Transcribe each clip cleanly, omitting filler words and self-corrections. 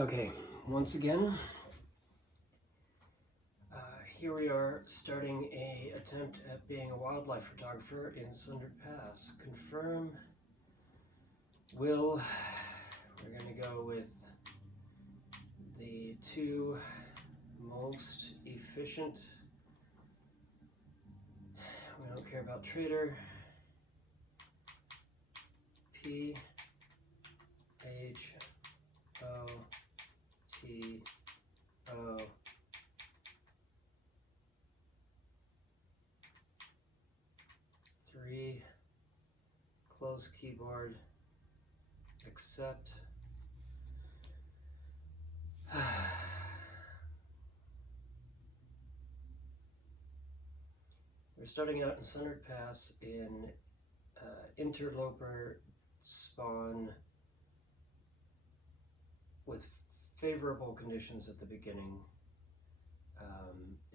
Okay, once again, here we are starting a attempt at being a wildlife photographer in Sundered Pass. Confirm, will, we're going to go with the two most efficient, we don't care about trader, P, H, O, T, O, three, close keyboard, accept. We're starting out in Sundered Pass in interloper spawn with favorable conditions at the beginning,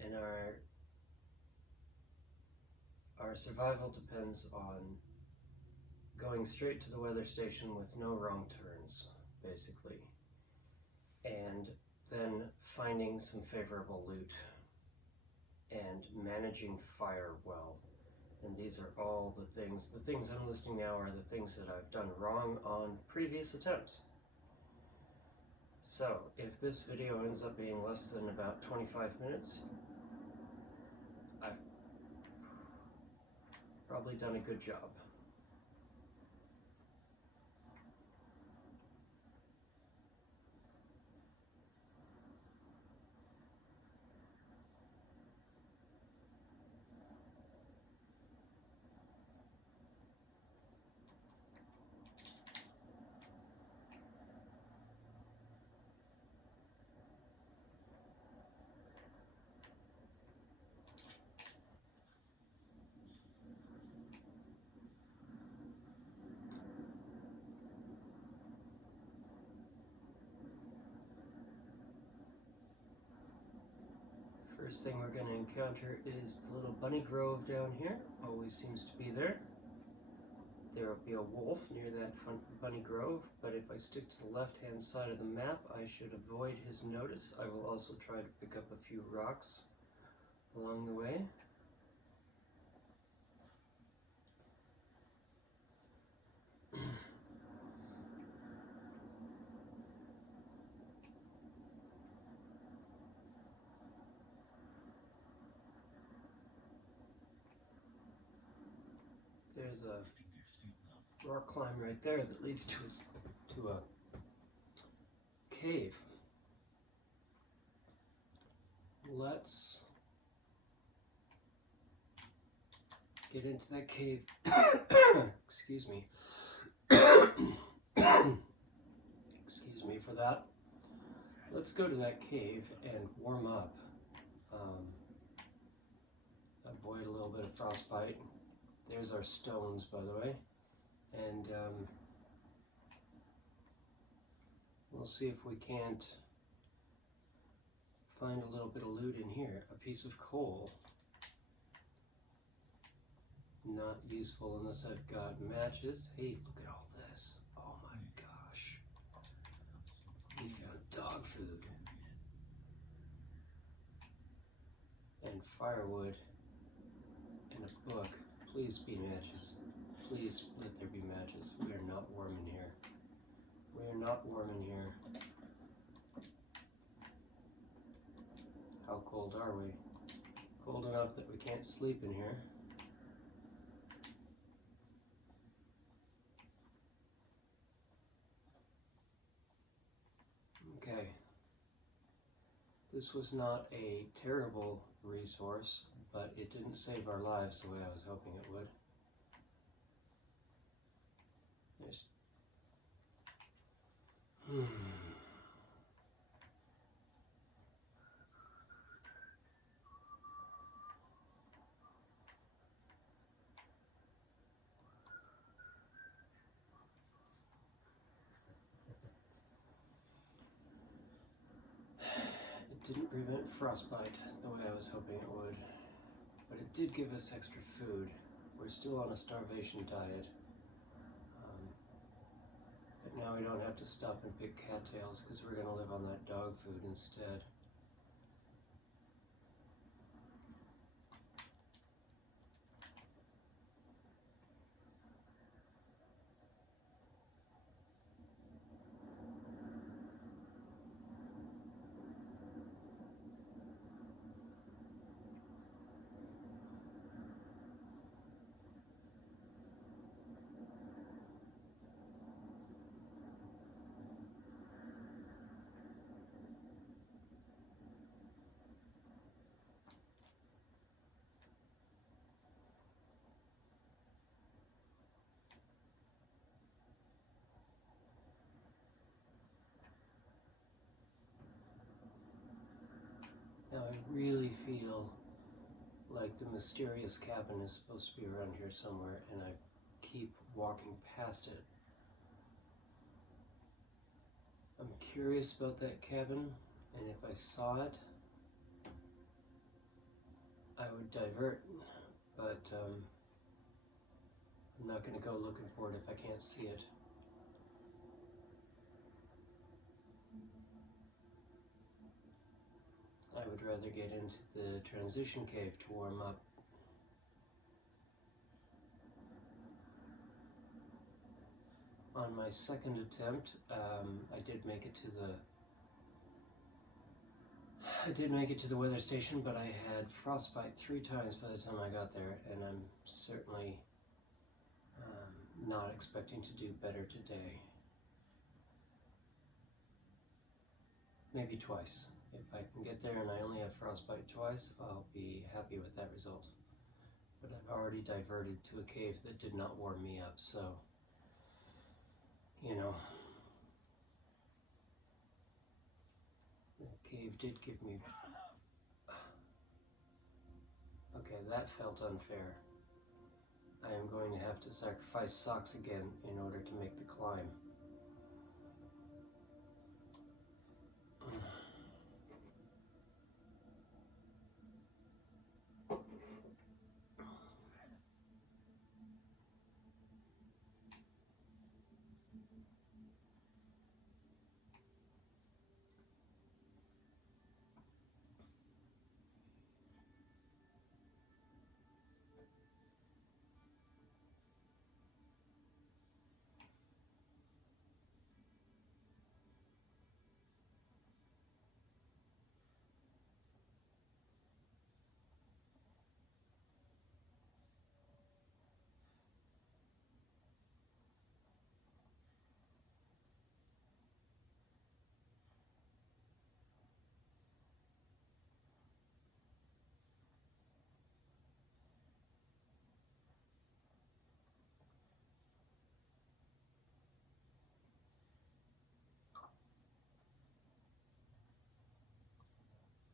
and our survival depends on going straight to the weather station with no wrong turns, basically, and then finding some favorable loot and managing fire well. And these are all the things I'm listing now are the things that I've done wrong on previous attempts. So if this video ends up being less than about 25 minutes, I've probably done a good job. First thing we're going to encounter is the little bunny grove down here. Always seems to be there. There will be a wolf near that bunny grove, but if I stick to the left-hand side of the map, I should avoid his notice. I will also try to pick up a few rocks along the way. There's a rock climb right there that leads to a cave. Let's get into that cave. Excuse me. Excuse me for that. Let's go to that cave and warm up. Avoid a little bit of frostbite. There's our stones, by the way, and we'll see if we can't find a little bit of loot in here. A piece of coal. Not useful unless I've got matches. Hey, look at all this. Oh my gosh. We found dog food. And firewood. And a book. Please be matches. Please let there be matches. We are not warm in here. We are not warm in here. How cold are we? Cold enough that we can't sleep in here. Okay. This was not a terrible resource, but it didn't save our lives the way I was hoping it would. It didn't prevent frostbite the way I was hoping it would, but it did give us extra food. We're still on a starvation diet. Now we don't have to stop and pick cattails because we're going to live on that dog food instead. Now I really feel like the mysterious cabin is supposed to be around here somewhere, and I keep walking past it. I'm curious about that cabin, and if I saw it, I would divert, but I'm not going to go looking for it if I can't see it. I would rather get into the transition cave to warm up. On my second attempt, I did make it to the weather station, but I had frostbite 3 times by the time I got there, and I'm certainly not expecting to do better today. Maybe twice. If I can get there and I only have frostbite twice, I'll be happy with that result. But I've already diverted to a cave that did not warm me up, so, you know, the cave did give me... Okay, that felt unfair. I am going to have to sacrifice socks again in order to make the climb.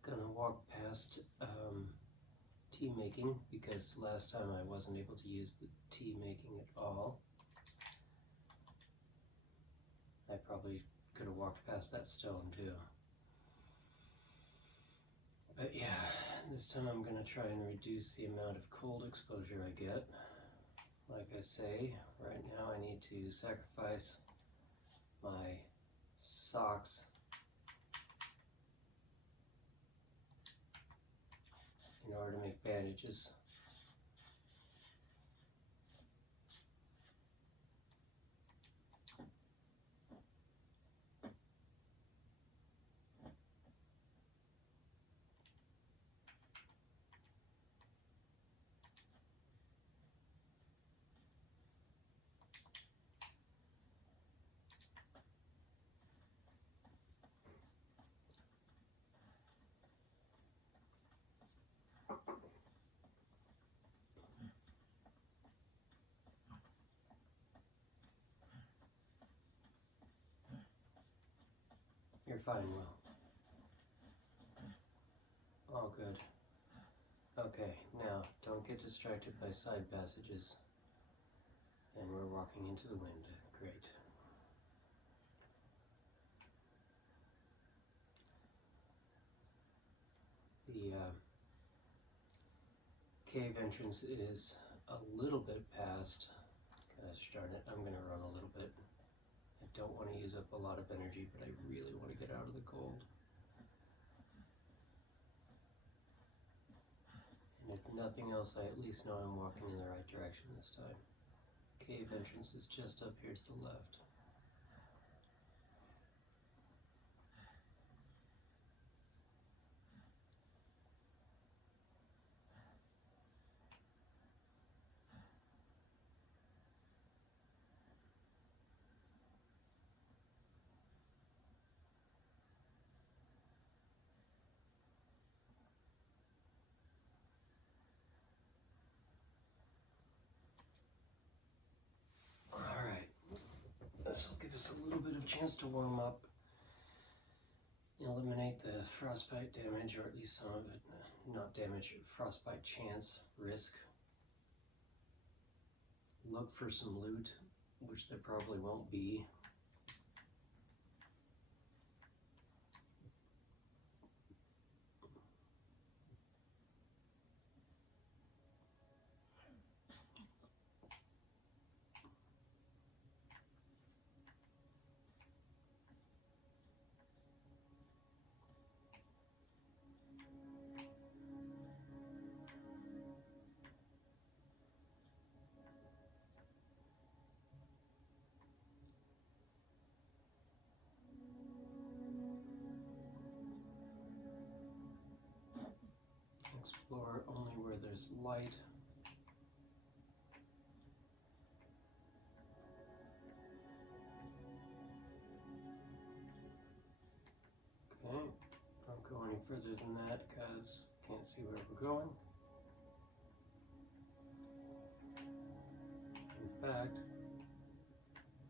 Gonna walk past tea making, because last time I wasn't able to use the tea making at all. I probably could have walked past that stone too. But yeah, this time I'm gonna try and reduce the amount of cold exposure I get. Like I say, right now I need to sacrifice my socks in order to make bandages. You're fine, Will. All good. Okay, now don't get distracted by side passages. And we're walking into the wind. Great. The cave entrance is a little bit past. Gosh darn it, I'm going to run a little bit. I don't want to use up a lot of energy, but I really want to get out of the cold. And if nothing else, I at least know I'm walking in the right direction this time. Cave entrance is just up here to the left. Alright, this will give us a little bit of chance to warm up, eliminate the frostbite damage, or at least some of it. Not damage, frostbite chance, risk. Look for some loot, which there probably won't be. Explore only where there's light. Okay, don't go any further than that because can't see where we're going. In fact,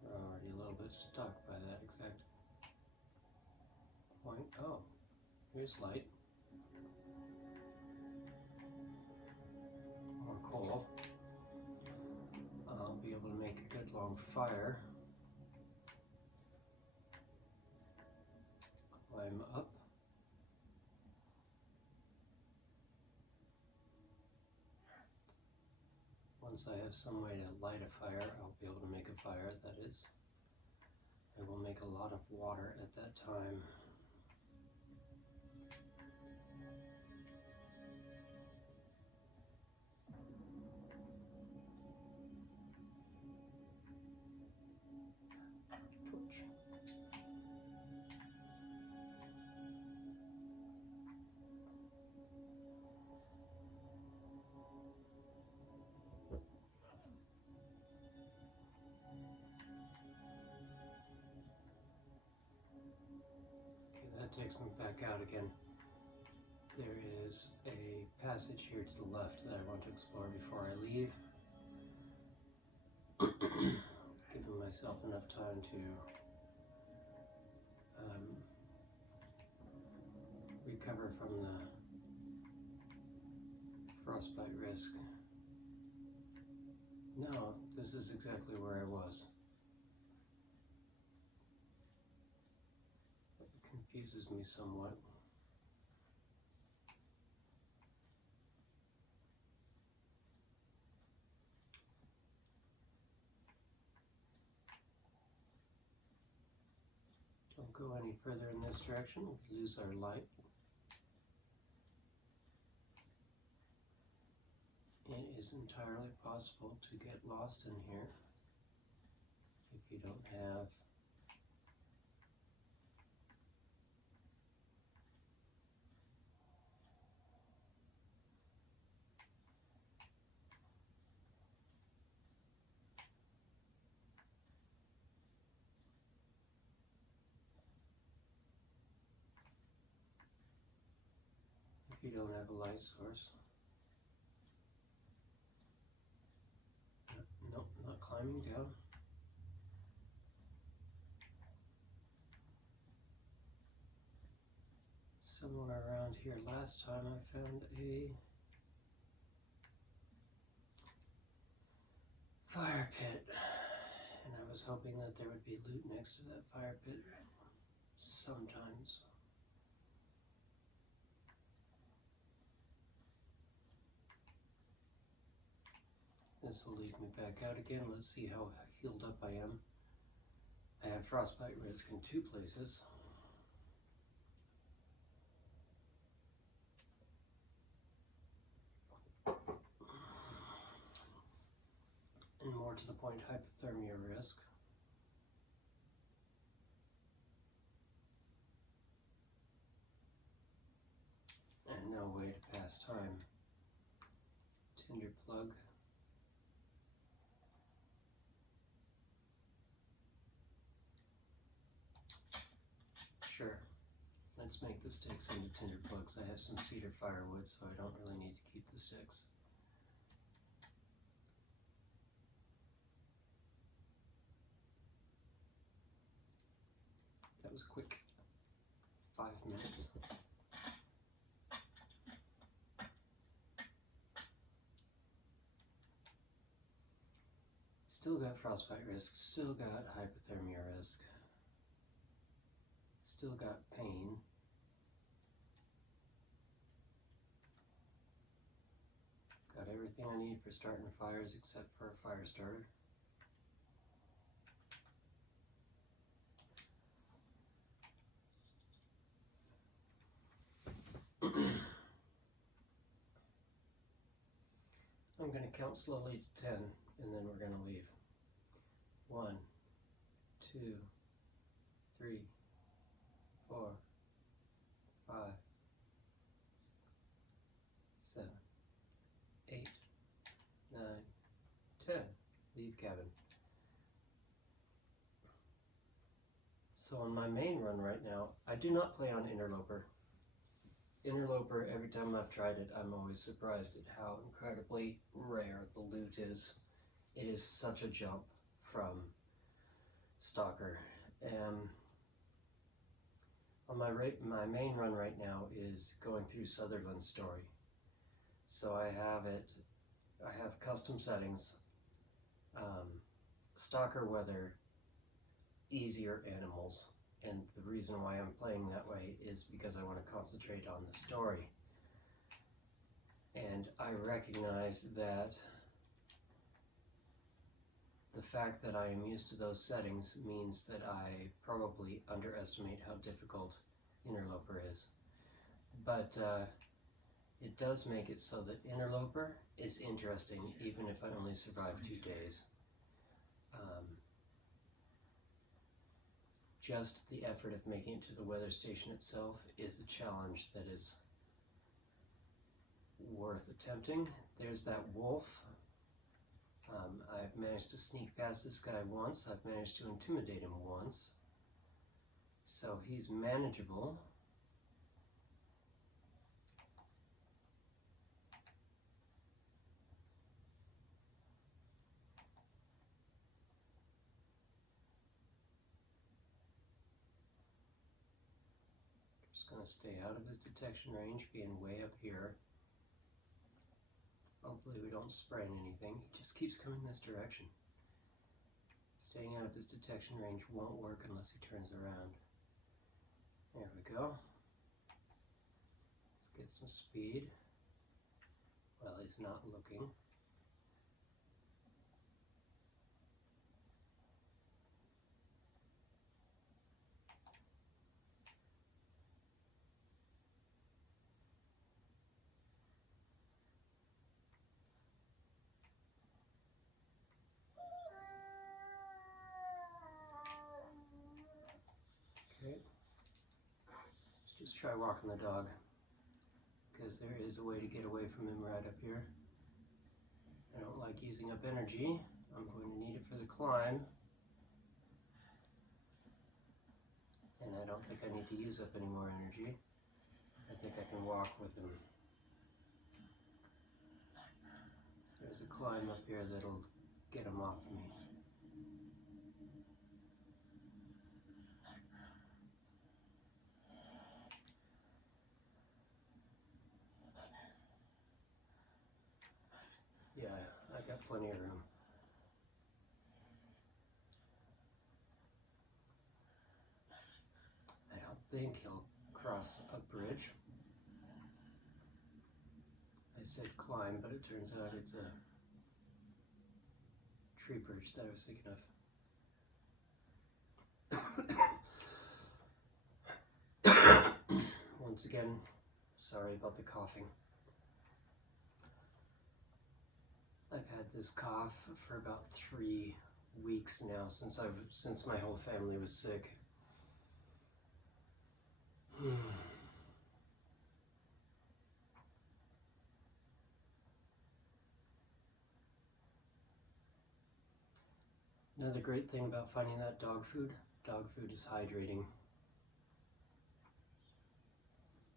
we're already a little bit stuck by that exact point. Oh, here's light. More coal. I'll be able to make a good long fire. Climb up. Once I have some way to light a fire, I'll be able to make a fire, that is. I will make a lot of water at that time. Torch. Takes me back out again. There is a passage here to the left that I want to explore before I leave. Giving myself enough time to recover from the frostbite risk. No, this is exactly where I was. Confuses me somewhat. Don't go any further in this direction, we'll lose our light. It is entirely possible to get lost in here if you don't have a light source. Nope, not climbing down. Somewhere around here last time I found a fire pit, and I was hoping that there would be loot next to that fire pit sometimes. This will lead me back out again. Let's see how healed up I am. I have frostbite risk in 2 places. And more to the point, hypothermia risk. And no way to pass time. Tinder plug. Sure. Let's make the sticks into tinder plugs. I have some cedar firewood, so I don't really need to keep the sticks. That was quick. 5 minutes. Still got frostbite risk, still got hypothermia risk, still got pain. Got everything I need for starting fires except for a fire starter. I'm going to count slowly to 10 and then we're going to leave. 1, 2, 3, 4, 5, 6, 7, 8, 9, 10. Leave cabin. So on my main run right now, I do not play on Interloper. Interloper, every time I've tried it, I'm always surprised at how incredibly rare the loot is. It is such a jump from Stalker. On my main run right now is going through Sutherland's story. So I have custom settings, Stalker weather, easier animals. And the reason why I'm playing that way is because I want to concentrate on the story. And I recognize that the fact that I am used to those settings means that I probably underestimate how difficult Interloper is. But it does make it so that Interloper is interesting even if I only survive 2 days. Just the effort of making it to the weather station itself is a challenge that is worth attempting. There's that wolf. I've managed to sneak past this guy once. I've managed to intimidate him once. So he's manageable. Going to stay out of his detection range, being way up here. Hopefully we don't sprain anything. He just keeps coming this direction. Staying out of his detection range won't work unless he turns around. There we go. Let's get some speed. Well, he's not looking. Okay, let's just try walking the dog, because there is a way to get away from him right up here. I don't like using up energy. I'm going to need it for the climb. And I don't think I need to use up any more energy. I think I can walk with him. There's a climb up here that'll get him off me. Yeah, I got plenty of room. I don't think he'll cross a bridge. I said climb, but it turns out it's a tree bridge that I was thinking of. Once again, sorry about the coughing. I've had this cough for about 3 weeks now since my whole family was sick. Another great thing about finding that dog food is hydrating.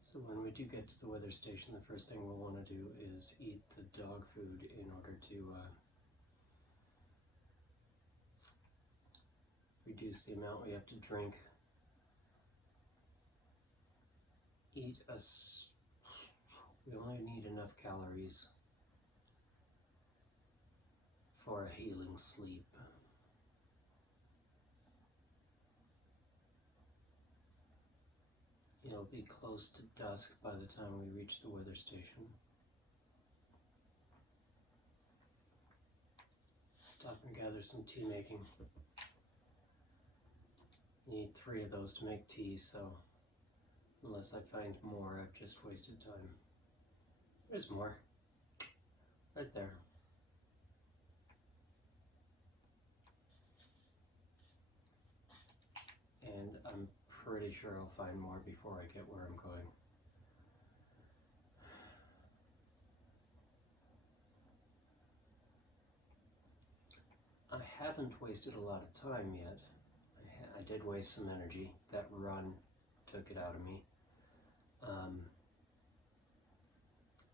So when we do get to the weather station, the first thing we'll want to do is eat the dog food in order to reduce the amount we have to drink. We only need enough calories for a healing sleep. It'll be close to dusk by the time we reach the weather station. Stop and gather some tea making. You need 3 of those to make tea, so unless I find more, I've just wasted time. There's more. Right there. And I'm pretty sure I'll find more before I get where I'm going. I haven't wasted a lot of time yet. I did waste some energy. That run took it out of me.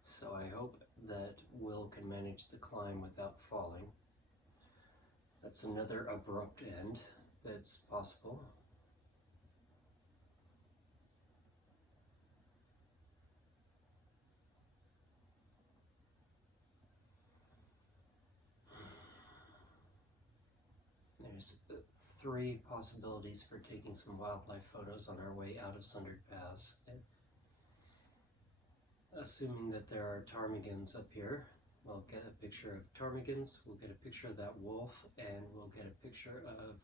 So I hope that Will can manage the climb without falling. That's another abrupt end that's possible. There's 3 possibilities for taking some wildlife photos on our way out of Sundered Pass. Assuming that there are ptarmigans up here, we'll get a picture of ptarmigans, we'll get a picture of that wolf, and we'll get a picture of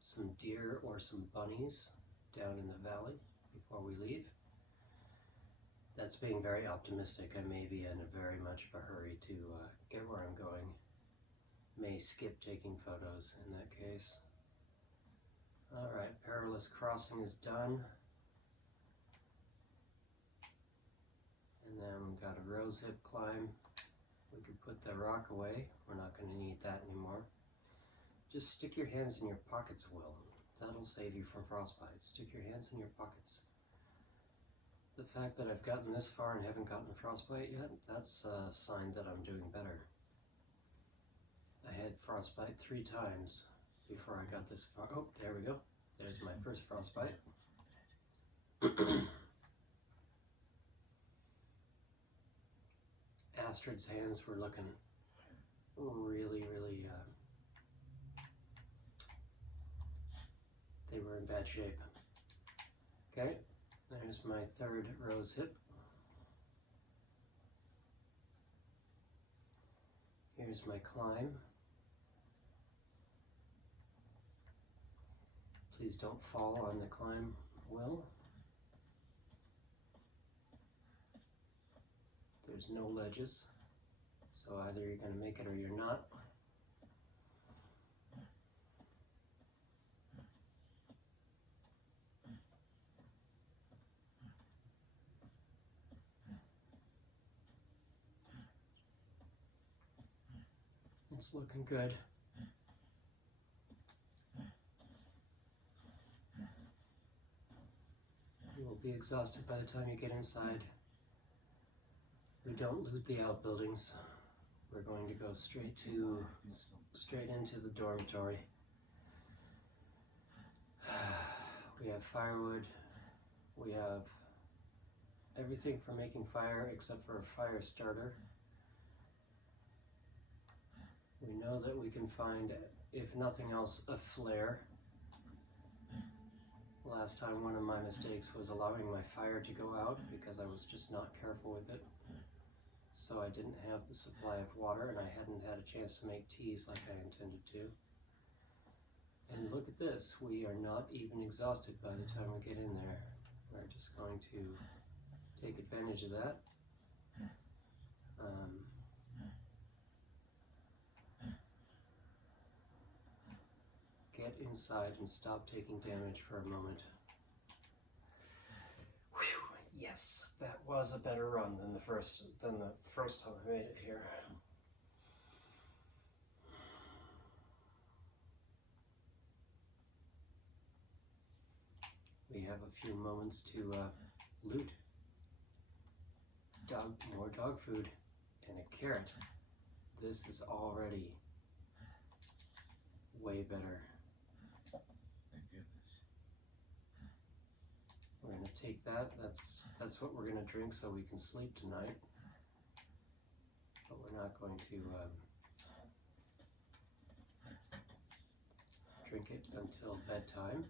some deer or some bunnies down in the valley before we leave. That's being very optimistic. I may be in a very much of a hurry to get where I'm going. May skip taking photos in that case. Alright, perilous crossing is done. And then we've got a rose hip climb. We can put the rock away. We're not going to need that anymore. Just stick your hands in your pockets, Will. That'll save you from frostbite. Stick your hands in your pockets. The fact that I've gotten this far and haven't gotten frostbite yet, that's a sign that I'm doing better. I had frostbite 3 times before I got this far. Oh, there we go. There's my first frostbite. Astrid's hands were looking really, they were in bad shape. Okay, there's my 3rd rose hip. Here's my climb. Please don't fall on the climb, Will. There's no ledges, so either you're going to make it or you're not. It's looking good. You will be exhausted by the time you get inside. We don't loot the outbuildings. We're going to go straight into the dormitory. We have firewood. We have everything for making fire except for a fire starter. We know that we can find, if nothing else, a flare. Last time one of my mistakes was allowing my fire to go out because I was just not careful with it. So I didn't have the supply of water and I hadn't had a chance to make teas like I intended to. And look at this, we are not even exhausted by the time we get in there. We're just going to take advantage of that. Get inside and stop taking damage for a moment. Whew, yes, that was a better run than the first time I made it here. We have a few moments to loot. More dog food and a carrot. This is already way better. Thank goodness. We're gonna take that. That's what we're gonna drink so we can sleep tonight. But we're not going to drink it until bedtime.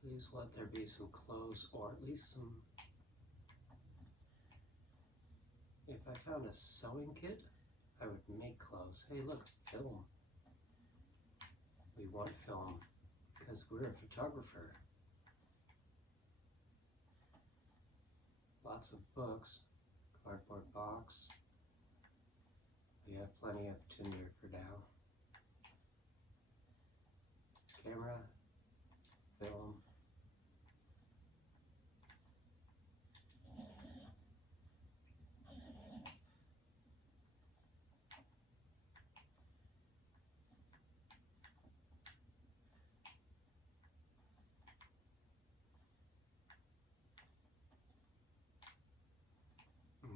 Please let there be some clothes, or at least some... If I found a sewing kit, I would make clothes. Hey look, film. We want film, because we're a photographer. Lots of books, cardboard box. We have plenty of tinder for now. Camera, film.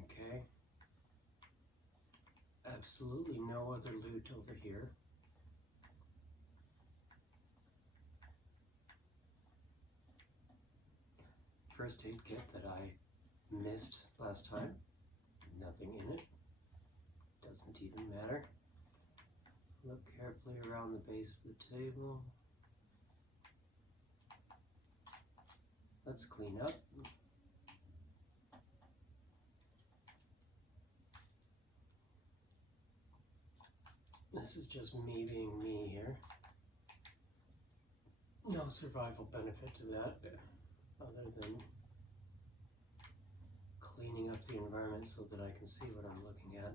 Okay. Absolutely no other loot over here. First aid kit that I missed last time. Nothing in it. Doesn't even matter. Look carefully around the base of the table. Let's clean up. This is just me being me here. No survival benefit to that, other than cleaning up the environment so that I can see what I'm looking at.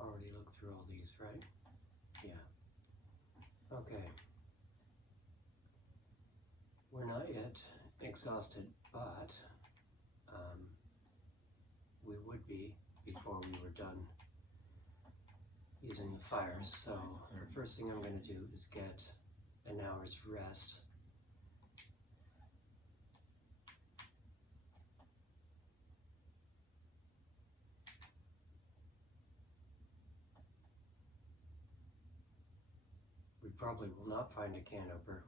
Already looked through all these, right? Yeah. Okay. We're not yet exhausted, but we would be before we were done using the fires. So the first thing I'm going to do is get an hour's rest. We probably will not find a can opener,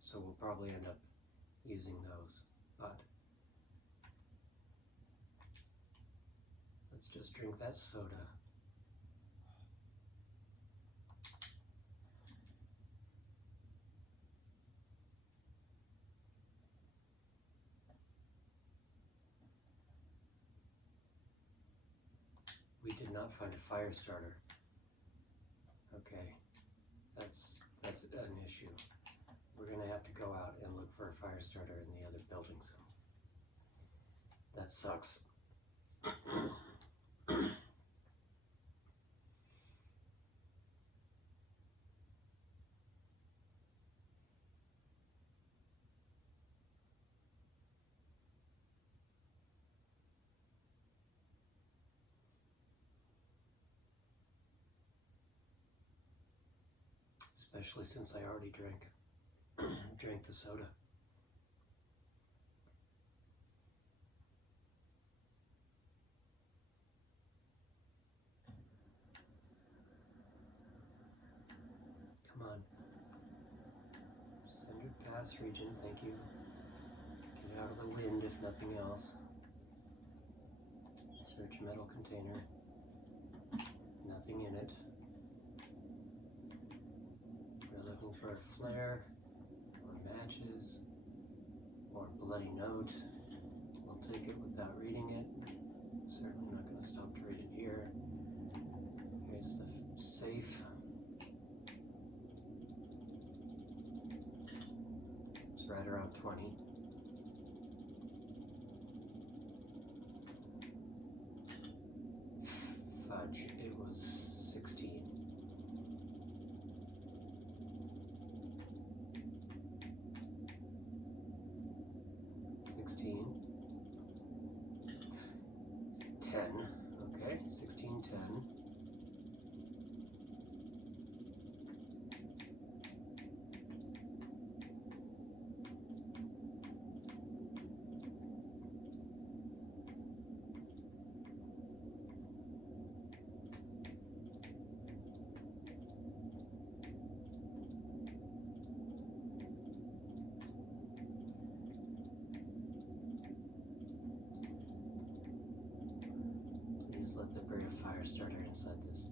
so we'll probably end up using those, but let's just drink that soda. We did not find a fire starter. Okay, that's an issue. We're gonna have to go out and look for a fire starter in the other buildings. That sucks. Especially since I already drank the soda. Come on. Sundered Pass region, thank you. Get out of the wind if nothing else. Search metal container. Nothing in it. We're looking for a flare, or matches, or bloody note. We'll take it without reading it. Certainly not going to stop to read it here. Here's the safe. It's right around 20. Fudge, it was 16. Okay, 16, 10. Please let the brig of fire starter inside this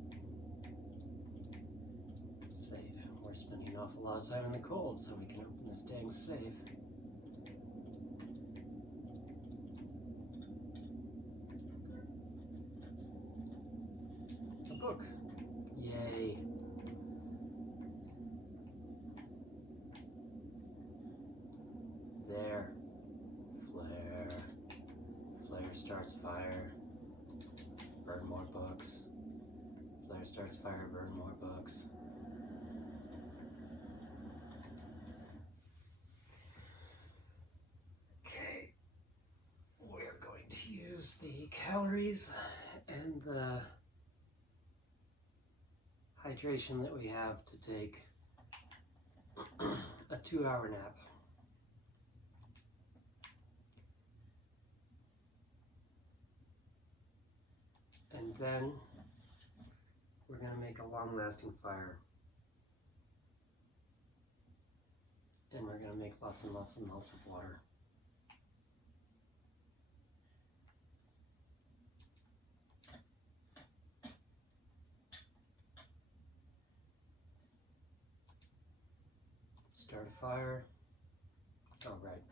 safe. We're spending an awful lot of time in the cold, so we can open this dang safe. A book. Yay. There. Flare. Flare starts fire. Burn more books. Flare starts fire, burn more books. Okay. We're going to use the calories and the hydration that we have to take a 2-hour nap. And then we're going to make a long-lasting fire. And we're going to make lots and lots and lots of water. Start a fire. Oh, right.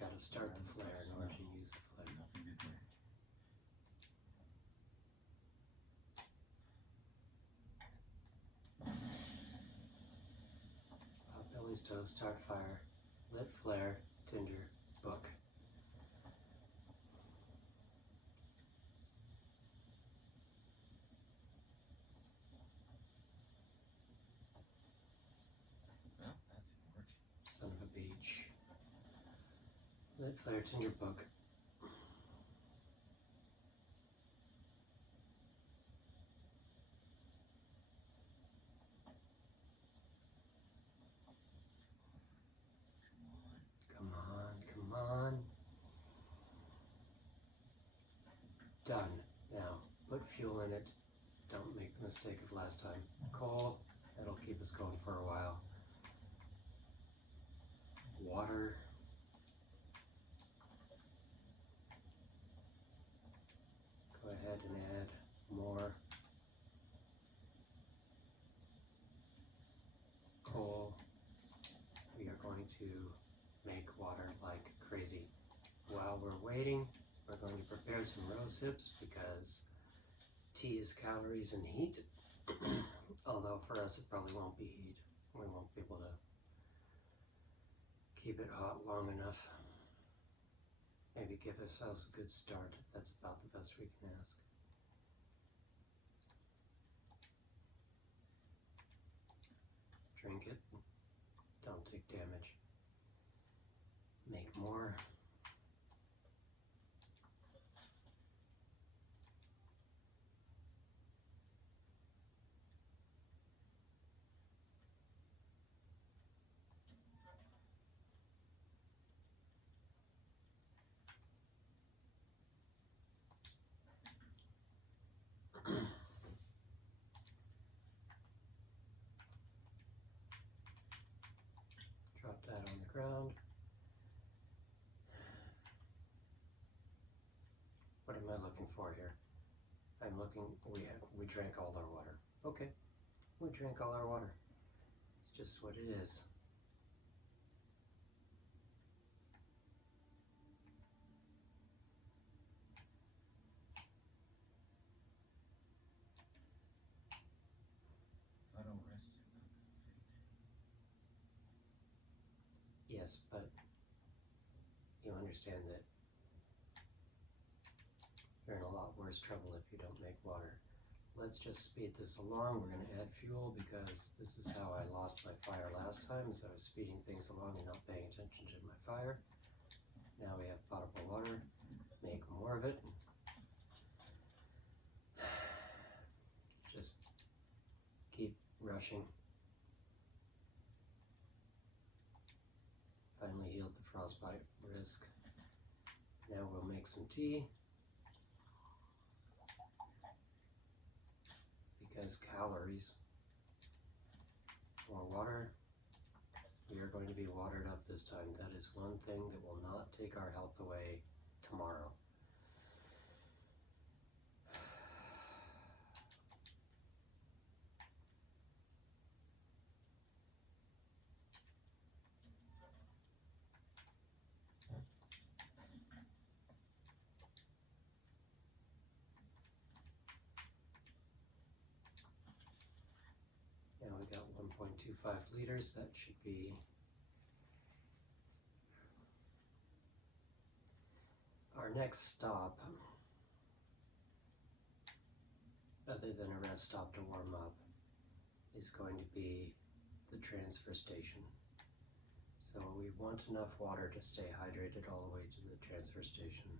Got to start the flare in order to use the flare. Belly stove, start fire, lit flare, tinder, book. Well, that didn't work. Son of a beach. Lit flare, tinder, book. Come on. Done. Now, put fuel in it. Don't make the mistake of last time. Coal, that'll keep us going for a while. Water. Go ahead and add more. Coal. We are going to make water like crazy. While we're waiting, we're going to prepare some rose hips because tea is calories and heat. Although for us it probably won't be heat. We won't be able to keep it hot long enough. Maybe give ourselves a good start. That's about the best we can ask. Drink it. Don't take damage. Make more. Drop that on the ground. What am I looking for here? I'm looking, we drank all our water. Okay, we drank all our water. It's just what it is. If I don't rest, I'm not gonna faint. Yes, but you understand that you're in a lot worse trouble if you don't make water. Let's just speed this along. We're going to add fuel because this is how I lost my fire last time, as I was speeding things along and not paying attention to my fire. Now we have potable water. Make more of it. Just keep rushing. Finally healed the frostbite risk. Now we'll make some tea. Because calories. More water. We are going to be watered up this time. That is one thing that will not take our health away tomorrow. Now we got 1.25 liters. That should be our next stop, other than a rest stop to warm up, is going to be the transfer station. So we want enough water to stay hydrated all the way to the transfer station.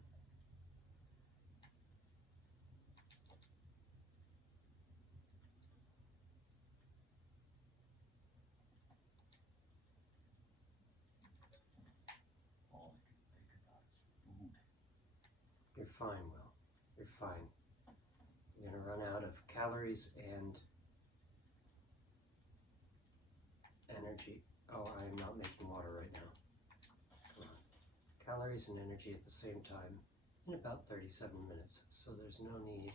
All I can think about is food. You're fine, Will. You're fine. You're gonna run out of calories and energy. Oh, I'm not making water right now. Come on. Calories and energy at the same time in about 37 minutes. So there's no need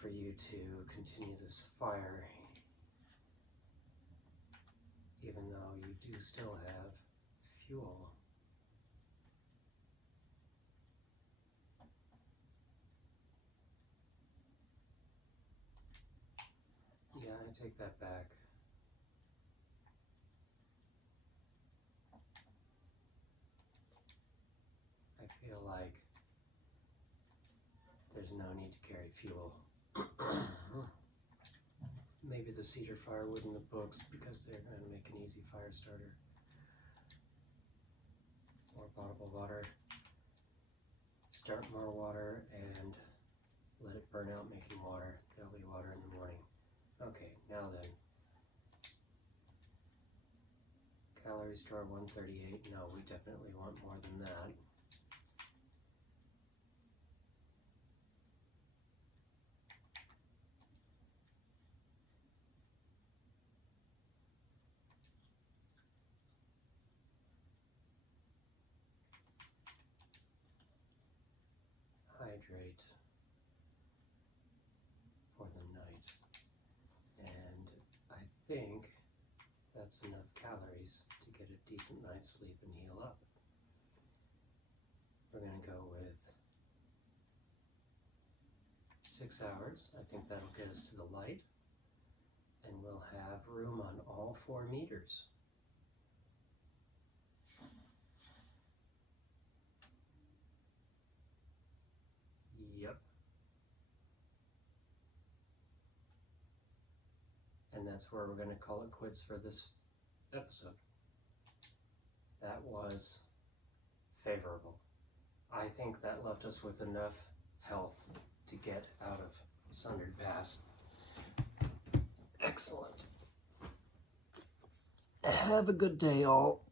for you to continue this fire, even though you do still have fuel. Yeah, I take that back. I feel like there's no need to carry fuel. Maybe the cedar firewood in the books, because they're going to make an easy fire starter. More potable water. Start more water and let it burn out making water. There'll be water in the morning. Okay, now then. Calorie store 138. No, we definitely want more than that. Hydrate for the night. And I think that's enough calories to get a decent night's sleep and heal up. We're going to go with 6 hours. I think that'll get us to the light. And we'll have room on all 4 meters. Yep. And that's where we're going to call it quits for this episode. That was favorable. I think that left us with enough health to get out of Sundered Pass. Excellent. Have a good day, all.